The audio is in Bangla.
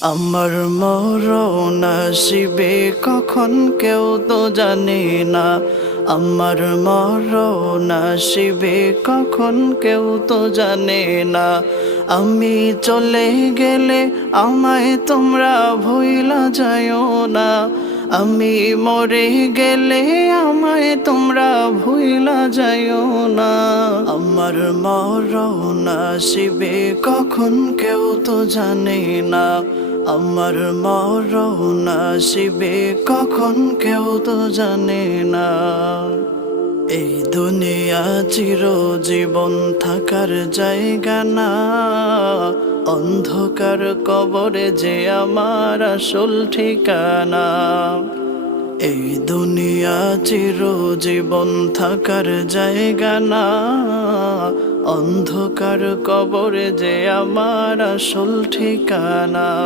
আমার মরণ আসিবে কখন কেউ তো জানে না। আমার মরণ আসিবে কখন কেউ তো জানে না। আমি চলে গেলে আমায় তোমরা ভুইলা যাইও না। আমি মরে গেলে আমায় তোমরা ভুইলা যাইও না। আমার মরণ আসিবে কখন কেউ তো জানে না। আমার মরণ আসিবে কখন কেউ তো জানে না। এই দুনিয়া চিরজীবন থাকার জায়গা না। অন্ধকার কবরে যে আমার আসল ঠিকানা। এই দুনিয়া চিরজীবন থাকার জায়গা না। অন্ধকার কবরে যে আমার আসল ঠিকানা।